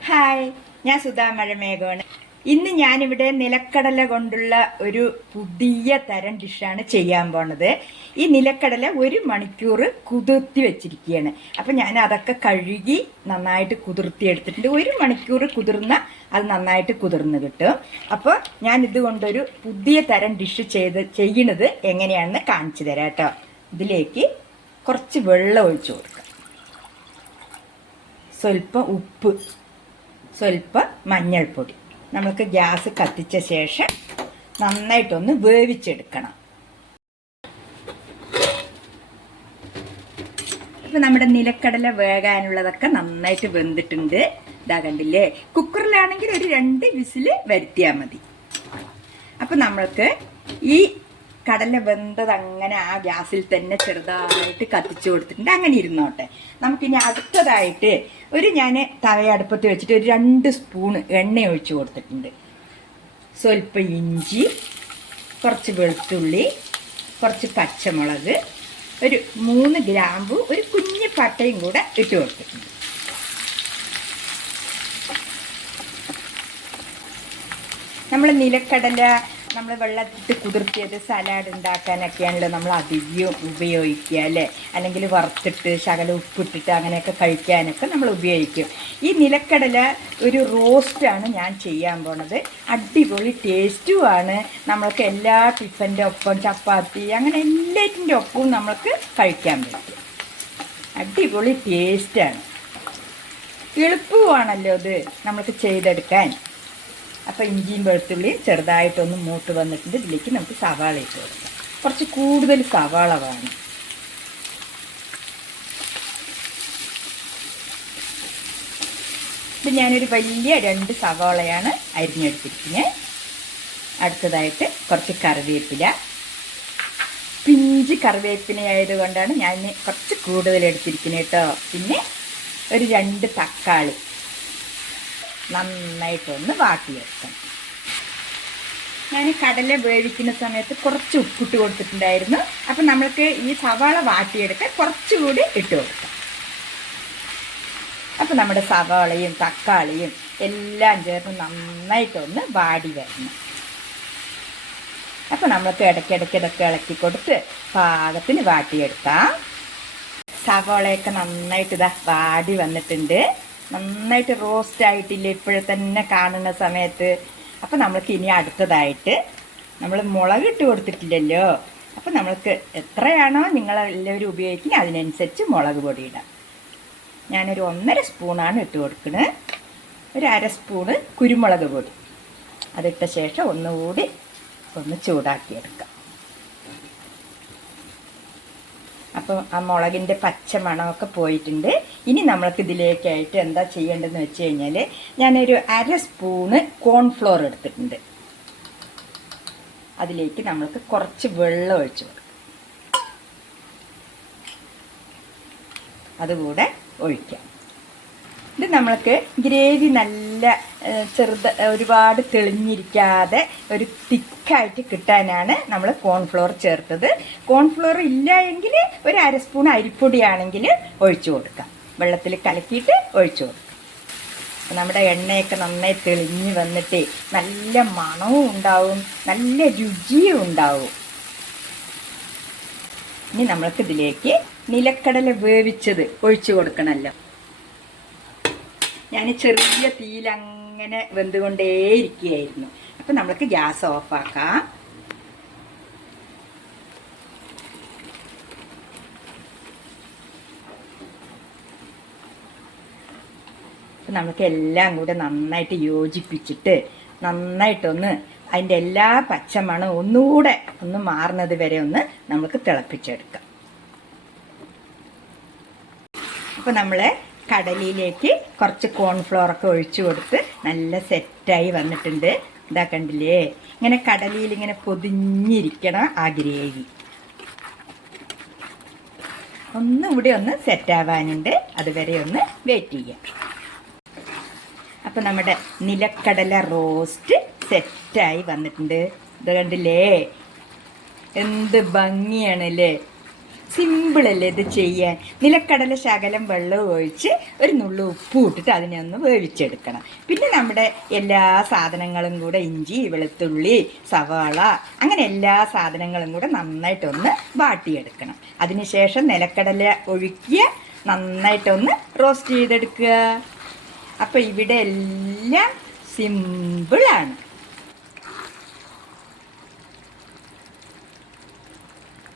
Hi ഞാൻ സുധാ മഴമേഘമാണ് ഇന്ന് ഞാനിവിടെ നിലക്കടല കൊണ്ടുള്ള ഒരു പുതിയ തരം ഡിഷാണ് ചെയ്യാൻ പോണത്. ഈ നിലക്കടല ഒരു മണിക്കൂർ കുതിർത്തി വെച്ചിരിക്കുകയാണ് അപ്പം ഞാൻ അതൊക്കെ കഴുകി നന്നായിട്ട് കുതിർത്തി എടുത്തിട്ടുണ്ട്. ഒരു മണിക്കൂർ കുതിർന്ന അത് നന്നായിട്ട് കുതിർന്ന് കിട്ടും. അപ്പോൾ ഞാൻ ഇതുകൊണ്ടൊരു പുതിയ തരം ഡിഷ് ചെയ്ത് ചെയ്യണത് എങ്ങനെയാണെന്ന് കാണിച്ചു തരാം കേട്ടോ. ഇതിലേക്ക് കുറച്ച് വെള്ളം ഒഴിച്ചു കൊടുക്കാം. സ്വല്പം ഉപ്പ് സ്വല്പം മഞ്ഞൾപ്പൊടി. നമുക്ക് ഗ്യാസ് കത്തിച്ച ശേഷം നന്നായിട്ടൊന്ന് വേവിച്ചെടുക്കണം. ഇപ്പം നമ്മുടെ നിലക്കടല വേകാനുള്ളതൊക്കെ നന്നായിട്ട് വെന്തിട്ടുണ്ട്. ഇതാ കണ്ടില്ലേ? കുക്കറിലാണെങ്കിൽ ഒരു രണ്ട് വിസിൽ വരുത്തിയാൽ മതി. അപ്പം നമ്മൾക്ക് ഈ കടല വെന്തത് അങ്ങനെ ആ ഗ്യാസിൽ തന്നെ ചെറുതായിട്ട് കത്തിച്ചു കൊടുത്തിട്ടുണ്ട്. അങ്ങനെ ഇരുന്നോട്ടെ. നമുക്കിനി അടുത്തതായിട്ട് ഒരു ഞാൻ തവയടുപ്പത്ത് വെച്ചിട്ട് ഒരു രണ്ട് സ്പൂൺ എണ്ണ ഒഴിച്ചു കൊടുത്തിട്ടുണ്ട്. സ്വല്പം ഇഞ്ചി കുറച്ച് വെളുത്തുള്ളി കുറച്ച് പച്ചമുളക് ഒരു മൂന്ന് ഗ്രാമ്പു ഒരു കുഞ്ഞു പട്ടയും കൂടെ ഇട്ട് കൊടുത്തിട്ടുണ്ട്. നമ്മൾ നിലക്കടല നമ്മൾ വെള്ളത്തിട്ട് കുതിർത്തിയത് സലാഡ് ഉണ്ടാക്കാനൊക്കെയാണല്ലോ നമ്മൾ അധികം ഉപയോഗിക്കുക അല്ലേ? അല്ലെങ്കിൽ വറുത്തിട്ട് ശകലം ഉപ്പിട്ടിട്ട് അങ്ങനെയൊക്കെ കഴിക്കാനൊക്കെ നമ്മൾ ഉപയോഗിക്കും. ഈ നിലക്കടല ഒരു റോസ്റ്റാണ് ഞാൻ ചെയ്യാൻ പോണത്. അടിപൊളി ടേസ്റ്റുമാണ് നമ്മൾക്ക് എല്ലാ ടിഫന്റെ ഒപ്പം ചപ്പാത്തി അങ്ങനെ എല്ലാറ്റിന്റെ ഒപ്പവും നമ്മൾക്ക് കഴിക്കാൻ പറ്റും. അടിപൊളി ടേസ്റ്റാണ് എളുപ്പമാണല്ലോ ഇത് നമുക്ക് ചെയ്തെടുക്കാൻ. അപ്പോൾ ഇഞ്ചിയും വെളുത്തുള്ളിയും ചെറുതായിട്ടൊന്ന് മൂട്ട് വന്നിട്ടുണ്ട്. ഇതിലേക്ക് നമുക്ക് സവാള ഇട്ട് കൊടുക്കാം. കുറച്ച് കൂടുതൽ സവാള വേണം. ഇത് ഞാനൊരു വലിയ രണ്ട് സവാളയാണ് അരിഞ്ഞെടുത്തിരിക്കുന്നത് അടുത്തതായിട്ട് കുറച്ച് കറിവേപ്പില. പിഞ്ച് കറിവേപ്പില ആയതുകൊണ്ടാണ് ഞാൻ കുറച്ച് കൂടുതൽ എടുത്തിരിക്കുന്നത് കേട്ടോ പിന്നെ ഒരു രണ്ട് തക്കാളി. നന്നായിട്ടൊന്ന് വാട്ടിയെടുക്കണം ഞാൻ കടല വേവിക്കുന്ന സമയത്ത് കുറച്ച് ഉപ്പിട്ട് കൊടുത്തിട്ടുണ്ടായിരുന്നു. അപ്പം നമ്മൾക്ക് ഈ സവാള വാട്ടിയെടുക്കാൻ കുറച്ചുകൂടി ഇട്ട് കൊടുക്കാം. അപ്പം നമ്മുടെ സവാളയും തക്കാളിയും എല്ലാം ചേർന്ന് നന്നായിട്ടൊന്ന് വാടി വരണം. അപ്പം നമ്മൾക്ക് ഇടയ്ക്കിടയ്ക്കിടയ്ക്ക് ഇളക്കി കൊടുത്ത് പാകത്തിന് വാട്ടിയെടുക്കാം. സവാളയൊക്കെ നന്നായിട്ട് ഇതാ വാടി വന്നിട്ടുണ്ട്. നന്നായിട്ട് റോസ്റ്റ് ആയിട്ടില്ല? ഇപ്പോഴെ തന്നെ കാണുന്ന സമയത്ത്. അപ്പം നമ്മൾക്ക് ഇനി അടുത്തതായിട്ട് നമ്മൾ മുളക് ഇട്ട് കൊടുത്തിട്ടില്ലല്ലോ. അപ്പം നമ്മൾക്ക് എത്രയാണോ നിങ്ങൾ എല്ലാവരും ഉപയോഗിക്കുന്നത് അതിനനുസരിച്ച് മുളക് പൊടി ഇടാം. ഞാനൊരു ഒന്നര സ്പൂണാണ് ഇട്ട് കൊടുക്കുന്നത് ഒരു അര സ്പൂണ് കുരുമുളക് പൊടി. അതിട്ട ശേഷം ഒന്നുകൂടി ഒന്ന് ചൂടാക്കിയെടുക്കാം. അപ്പോൾ ആ മുളകിന്റെ പച്ച മണമൊക്കെ പോയിട്ടുണ്ട്. ഇനി നമ്മൾക്ക് ഇതിലേക്കായിട്ട് എന്താ ചെയ്യേണ്ടതെന്ന് വെച്ച് കഴിഞ്ഞാൽ ഞാനൊരു അര സ്പൂണ് കോൺഫ്ലോർ എടുത്തിട്ടുണ്ട്. അതിലേക്ക് നമ്മൾക്ക് കുറച്ച് വെള്ളം ഒഴിച്ച് കൊടുക്കും. അതുകൂടെ ഒഴിക്കാം. ഇത് നമ്മൾക്ക് ഗ്രേവി നല്ല ചെറുത് ഒരുപാട് തെളിഞ്ഞിരിക്കാതെ ഒരു തിക്കായിട്ട് കിട്ടാനാണ് നമ്മൾ കോൺഫ്ലോർ ചേർത്തത്. കോൺഫ്ലോർ ഇല്ല എങ്കിൽ ഒരു അര സ്പൂൺ അരിപ്പൊടിയാണെങ്കിൽ ഒഴിച്ചു കൊടുക്കാം. വെള്ളത്തിൽ കലക്കിയിട്ട് ഒഴിച്ചു കൊടുക്കാം. നമ്മുടെ എണ്ണയൊക്കെ നന്നായി തെളിഞ്ഞ് വന്നിട്ട് നല്ല മണവും ഉണ്ടാവും നല്ല രുചിയും ഉണ്ടാവും. ഇനി നമ്മൾക്ക് ഇതിലേക്ക് നിലക്കടല വേവിച്ചത് ഒഴിച്ചു കൊടുക്കണമല്ലോ. ഞാൻ ചെറിയ തീയിൽ അങ്ങനെ വെന്തുകൊണ്ടേയിരിക്കുകയായിരുന്നു. അപ്പം നമ്മൾക്ക് ഗ്യാസ് ഓഫാക്കാം. നമുക്ക് എല്ലാം കൂടെ നന്നായിട്ട് യോജിപ്പിച്ചിട്ട് നന്നായിട്ടൊന്ന് അതിന്റെ എല്ലാ പച്ചമണം ഒന്നുകൂടെ ഒന്ന് മാറുന്നത് വരെ ഒന്ന് നമുക്ക് തിളപ്പിച്ചെടുക്കാം. അപ്പോൾ നമ്മൾ കടലിലേക്ക് കുറച്ച് കോൺഫ്ലോർ ഒക്കെ ഒഴിച്ചു കൊടുത്ത് നല്ല സെറ്റായി വന്നിട്ടുണ്ട്. ഇതാ കണ്ടില്ലേ? ഇങ്ങനെ കടലിയിൽ ഇങ്ങനെ പൊതിഞ്ഞിരിക്കണം ആ ഗ്രേവി. ഒന്നും കൂടി ഒന്ന് സെറ്റാവാനുണ്ട് അതുവരെ ഒന്ന് വെയിറ്റ് ചെയ്യാം. അപ്പം നമ്മുടെ നിലക്കടല റോസ്റ്റ് സെറ്റായി വന്നിട്ടുണ്ട്. ഇത് കണ്ടില്ലേ? എന്ത് ഭംഗിയാണല്ലേ? സിമ്പിളല്ലേ ഇത് ചെയ്യാൻ? നിലക്കടല ശകലം വെള്ളം ഒഴിച്ച് ഒരു നുള്ളു ഉപ്പ് ഇട്ടിട്ട് അതിനെ ഒന്ന് വേവിച്ചെടുക്കണം. പിന്നെ നമ്മുടെ എല്ലാ സാധനങ്ങളും കൂടെ ഇഞ്ചി വെളുത്തുള്ളി സവാള അങ്ങനെ എല്ലാ സാധനങ്ങളും കൂടെ നന്നായിട്ടൊന്ന് വാട്ടിയെടുക്കണം. അതിനുശേഷം നിലക്കടല ഒഴുക്കിയ നന്നായിട്ടൊന്ന് റോസ്റ്റ് ചെയ്തെടുക്കുക. അപ്പോൾ ഇവിടെ എല്ലാം സിമ്പിളാണ്